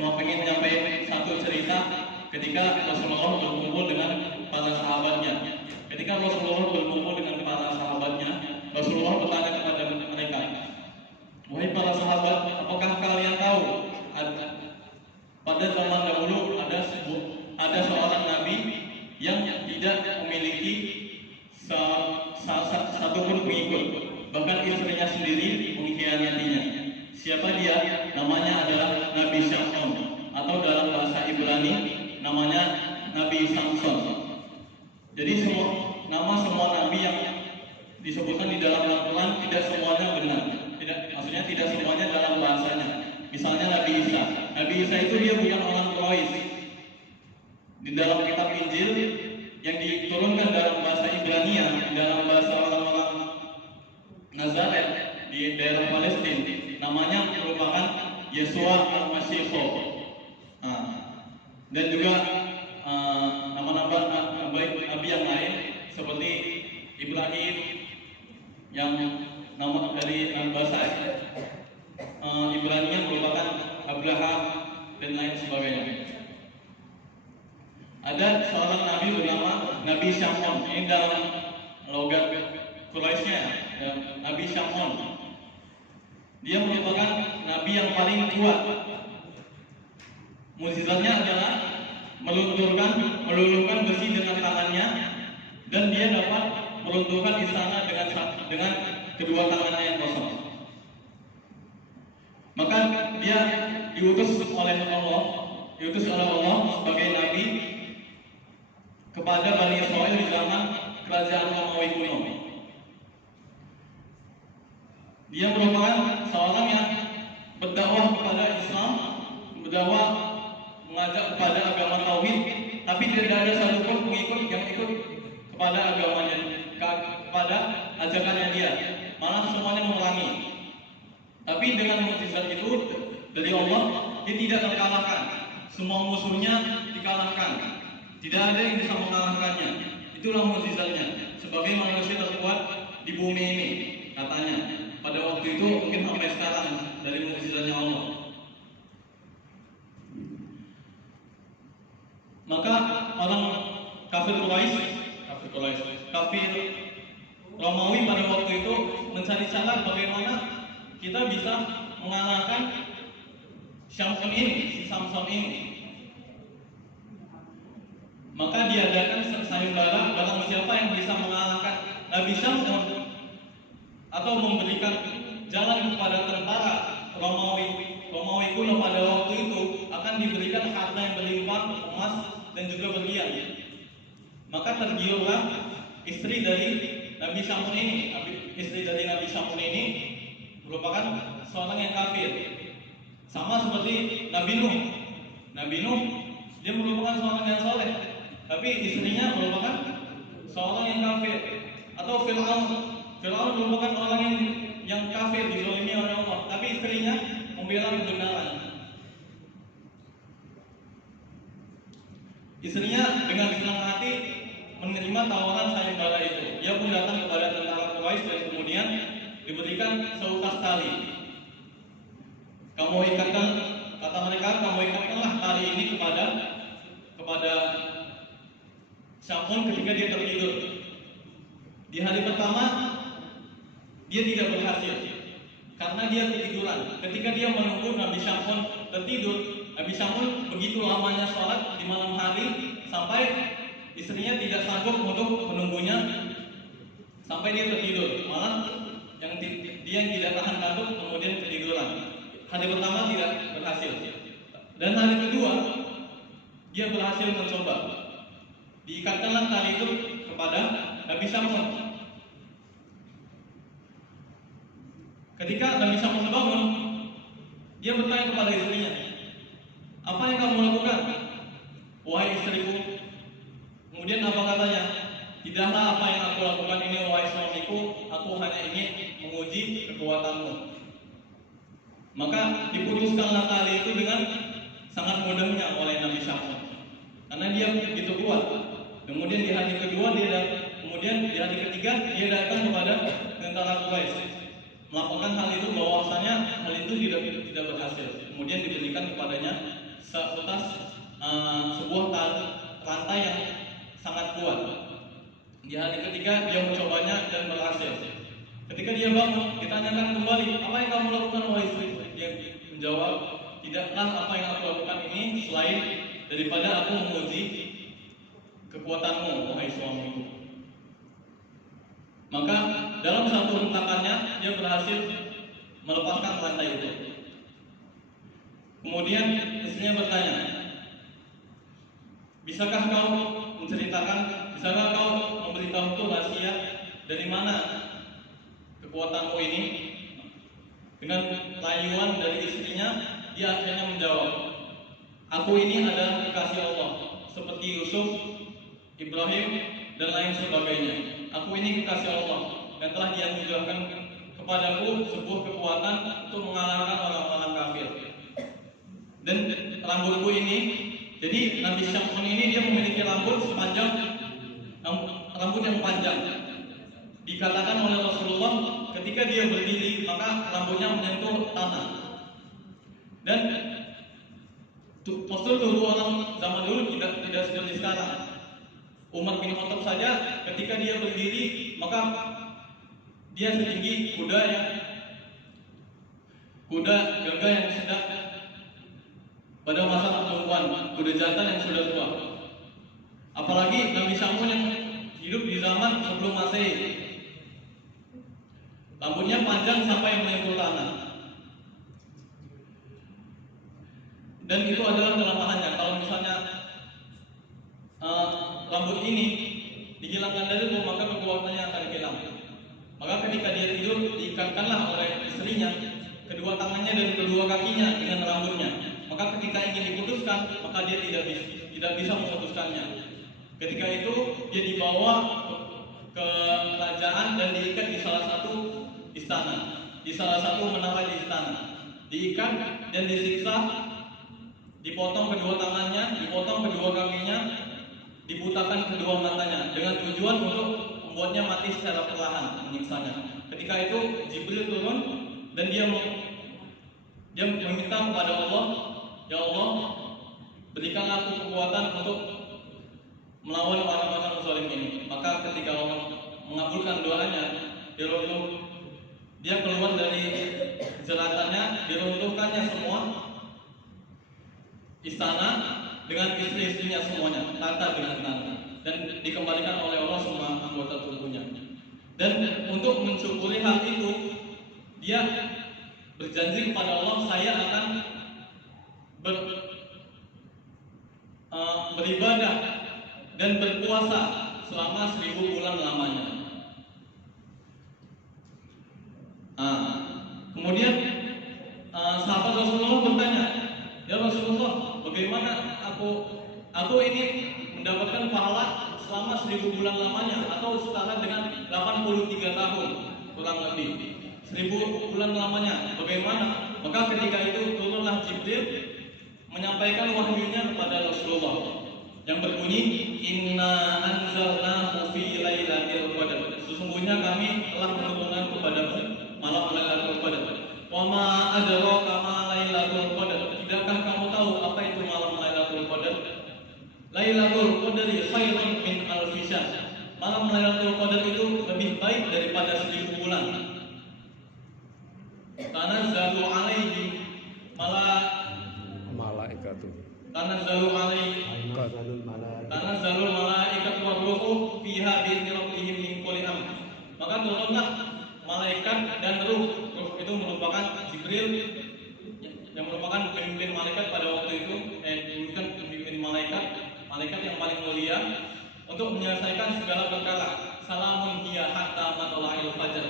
cuma pengen nyampein satu cerita ketika Rasulullah berkumpul dengan para sahabatnya. Ketika Rasulullah berkumpul dengan para sahabatnya, Rasulullah bertanya kepada mereka, "Wahai para sahabat, apakah kalian tahu pada zaman dahulu ada seorang nabi yang tidak memiliki satu pun pengikut, bahkan istrinya sendiri mengkhianatinya. Siapa dia? Namanya adalah Nabi Syamson, atau dalam bahasa Ibrani namanya Nabi Samson." Jadi semua nabi yang disebutkan di dalam Al-Quran tidak semuanya benar. Maksudnya tidak semuanya dalam bahasanya. Misalnya Nabi Isa. Nabi Isa itu dia bukan orang Quraisy. Di dalam kitab Injil yang diturunkan dalam bahasa Ibrani, dalam bahasa orang-orang Nazaret di daerah Palestina, namanya merupakan Yesua al-Masih. Dan juga nama-nama nabi yang lain seperti Ibrahim yang nama dari bahasa Ibrani merupakan Abraham dan lain sebagainya. Ada seorang nabi bernama Nabi Syamson. Ini dalam logat Quraisynya Nabi Syamson. Dia merupakan nabi yang paling kuat. Mukjizatnya adalah meluluhkan besi dengan tangannya, dan dia dapat meruntuhkan istana dengan kedua tangannya yang kosong. Maka dia diutus oleh Allah sebagai nabi kepada Bani Israel di zaman kerajaan Romawi kuno. Dia merupakan seorang yang berdakwah kepada Islam, mengajak kepada agama tauhid, tapi tidak ada satupun pengikut yang ikut kepada agamanya, kepada ajakannya dia. Malah semuanya memerangi. Tapi dengan mukjizat itu dari Allah, dia tidak terkalahkan. Semua musuhnya dikalahkan. Tidak ada yang bisa mengalahkannya. Itulah mukjizatnya. Sebagai manusia terkuat di bumi ini, katanya. Pada waktu itu mungkin sampai sekarang dari mukjizatnya Allah. Maka orang kafir Romawi pada waktu itu mencari cara bagaimana kita bisa mengalahkan Samson ini. Maka diadakan sayembara, barang siapa yang bisa mengalahkan Nabi Samson atau memberikan jalan kepada tentara Romawi kuno pada waktu itu, akan diberikan harta yang berlimpah, emas dan juga berlian. Maka tergiurlah istri dari Nabi Samson ini. Istri dari Nabi Samson ini merupakan seorang yang kafir, sama seperti Nabi Nuh. Nabi Nuh dia merupakan seorang yang soleh, tapi istrinya merupakan seorang yang kafir. Atau Fir'aun merupakan orang yang kafir, dizalimi oleh Allah, tapi istrinya membela kebenaran. Istrinya dengan senang hati menerima tawaran sayembara itu. Ia pun datang kepada tentara Quraisy dan kemudian diberikan seutas tali. Kata mereka, kamu ikatkanlah tali ini kepada Samson ketika dia tertidur. Di hari pertama dia tidak berhasil karena dia ketiduran. Ketika dia menunggu Nabi Samson tertidur, Nabi Samson begitu lamanya sholat di malam hari sampai istrinya tidak sanggup untuk menunggunya sampai dia tertidur. Malah dia yang tidak tahan kantuk kemudian ketiduran. Hari pertama tidak berhasil, dan hari kedua dia berhasil mencoba. Diikatkanlah tali itu kepada Nabi Samson. Ketika Nabi Samson bangun, dia bertanya kepada istrinya, "Apa yang kamu lakukan, wahai istriku?" Kemudian apa katanya? "Tidaklah apa yang aku lakukan ini, wahai suamiku, aku hanya ingin menguji kekuatanmu." Maka diputuskanlah tali itu dengan sangat mudahnya oleh Nabi Samson, karena dia begitu kuat. Kemudian di hari kedua kemudian di hari ketiga dia datang kepada tentara Quraisy melakukan hal itu, bahwasanya hal itu tidak berhasil. Kemudian diberikan kepadanya seutas sebuah rantai yang sangat kuat. Di hari ketiga dia mencobanya dan berhasil. Ketika dia bangun, ditanyakan kembali, apa yang kamu lakukan wahai istri? Dia menjawab, tidaklah apa yang aku lakukan ini selain daripada aku menguji kekuatanmu wahai suamiku. Maka dalam satu hentakannya dia berhasil melepaskan rantai itu. Kemudian istrinya bertanya, bisakah kau menceritakan, bisakah kau memberitahuku rahasia dari mana kekuatanmu ini? Dengan rayuan dari istrinya, dia akhirnya menjawab, aku ini adalah kekasih Allah, seperti Yusuf, Ibrahim, dan lain sebagainya. Aku ini kekasih Allah, dan telah dianugerahkan kepadaku sebuah kekuatan untuk mengalahkan orang-orang kafir. Dan rambutku ini, jadi Nabi Syamsun ini dia memiliki rambut sepanjang, rambut yang panjang. Dikatakan oleh Rasulullah, ketika dia berdiri maka rambutnya menyentuh tanah. Dan postur tubuh orang zaman dulu tidak seperti sekarang. Umar bin Khattab saja ketika dia berdiri maka dia setinggi kuda gagah yang sedang pada masa pertumbuhan, kuda jantan yang sudah tua. Apalagi Nabi Syamsun yang hidup di zaman sebelum Masehi, rambutnya panjang sampai menyentuh tanah. Dan itu adalah kelemahannya. Kalau misalnya rambut ini dihilangkan dari tubuh, maka kekuatannya akan hilang. Maka ketika dia tidur, diikatkanlah oleh istrinya kedua tangannya dan kedua kakinya dengan rambutnya. Maka ketika ingin diputuskan, maka dia tidak bisa memutuskannya. Ketika itu dia dibawa ke kerajaan dan diikat di salah satu istana, di salah satu menara di istana. Diikat dan disiksa, dipotong kedua tangannya, dipotong kedua kakinya, dibutakan kedua matanya dengan tujuan untuk membuatnya mati secara perlahan, menyiksanya. Ketika itu Jibril turun dan dia meminta kepada Allah, ya Allah, berikanlah aku kekuatan untuk melawan orang-orang zalim ini. Maka ketika Allah mengabulkan doanya, dia keluar dari jelatannya, diruntuhkannya semua istana dengan istri-istrinya semuanya, tata dengan tata, dan dikembalikan oleh Allah semua anggota tubuhnya. Dan untuk mensyukuri hal itu, dia berjanji kepada Allah, saya akan beribadah dan berpuasa selama 1000 bulan lamanya. Kemudian sahabat Rasulullah bertanya, ya Rasulullah, bagaimana aku ini mendapatkan pahala selama 1000 bulan lamanya, atau setara dengan 83 tahun kurang lebih. 1000 bulan lamanya, bagaimana? Maka ketika itu turunlah Jibril menyampaikan wahyunya kepada Rasulullah yang berbunyi, Inna anzalnahu fi lailatul qadar. Sesungguhnya kami telah menurunkan kepadamu malam Lailatul Qadar. Wa ma adraka ma Lailatul Qadar. Tidakkah kamu tahu apa itu malam Lailatul Qadar? Lailatul Qadri khairun min alfi syahr. Malam Lailatul Qadar itu lebih baik daripada 1000 bulan. Tanazzalu alaihi malaikatu. Tanazzalul malaikatu wa ruhu fiha bi rabbihim min kulli amr. Maka turunlah malaikat dan ruh. Ruh itu merupakan Jibril yang merupakan pemimpin malaikat pada waktu itu, bukan pemimpin malaikat yang paling mulia, untuk menyelesaikan segala perkara. Salamun hiya hatta matla'il fajar.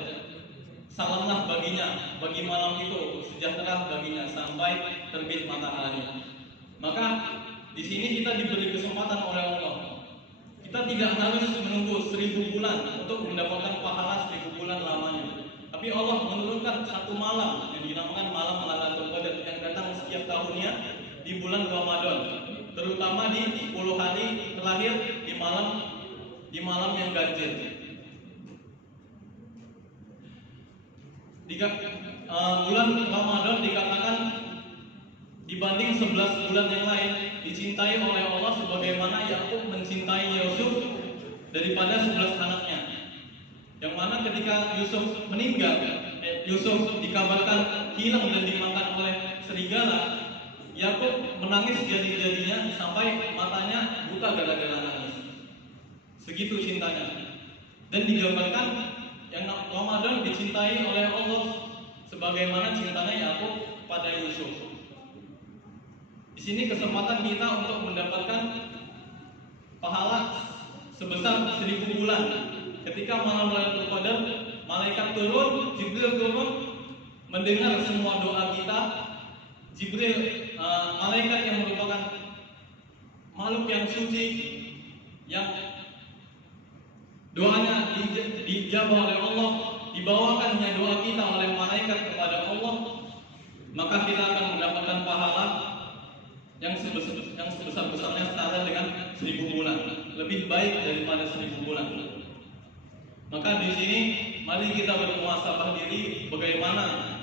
Salamlah baginya bagi malam itu, sejahtera baginya sampai terbit matahari. Maka di sini kita diberi kesempatan oleh Allah. Kita tidak harus menunggu 1000 bulan untuk mendapatkan pahala 1000 bulan lamanya. Tapi Allah menurunkan satu malam yang dinamakan malam Lailatul Qadar yang datang setiap tahunnya di bulan Ramadan, terutama di 10 hari terakhir di malam yang ganjil. Bulan Ramadan dikatakan dibanding 11 bulan yang lain dicintai oleh Allah sebagaimana Yakub mencintai Yusuf daripada 11 anaknya. Yang mana ketika Yusuf meninggal, Yusuf dikabarkan hilang dan dimakan oleh serigala, Yakub menangis jadi-jadinya sampai matanya buta gara-gara nangis. Segitu cintanya. Dan digambarkan yang Ramadan dicintai oleh Allah sebagaimana cintanya Yakub pada Yusuf. Di sini kesempatan kita untuk mendapatkan pahala sebesar 1000 bulan. Ketika malam Lailatul Qadar, malaikat turun, Jibril turun, mendengar semua doa kita. Jibril, malaikat yang merupakan makhluk yang suci, yang doanya dijawab oleh Allah, dibawakannya doa kita oleh malaikat kepada Allah, maka kita akan mendapatkan pahala yang sebesar-besarnya setara dengan 1000 bulan, lebih baik daripada 1000 bulan. Maka di sini mari kita bermuhasabah diri bagaimana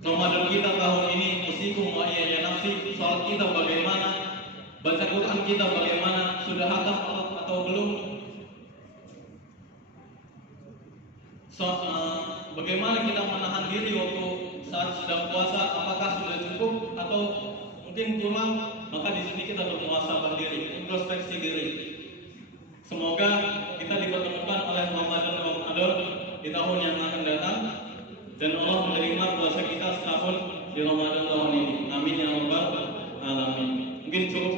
Ramadan kita tahun ini, musikum wa iya nafsi, salat kita bagaimana, baca Quran kita bagaimana, sudah hatam atau belum, bagaimana kita menahan diri waktu saat sedang puasa, apakah sudah cukup atau mungkin kurang. Maka di sini kita bermuhasabah diri, introspeksi diri. Semoga kita dipertemukan oleh Ramadan di tahun yang akan datang, dan Allah menerima puasa kita setahun di Ramadan tahun ini. Amin ya rabbal alamin. Mungkin cukup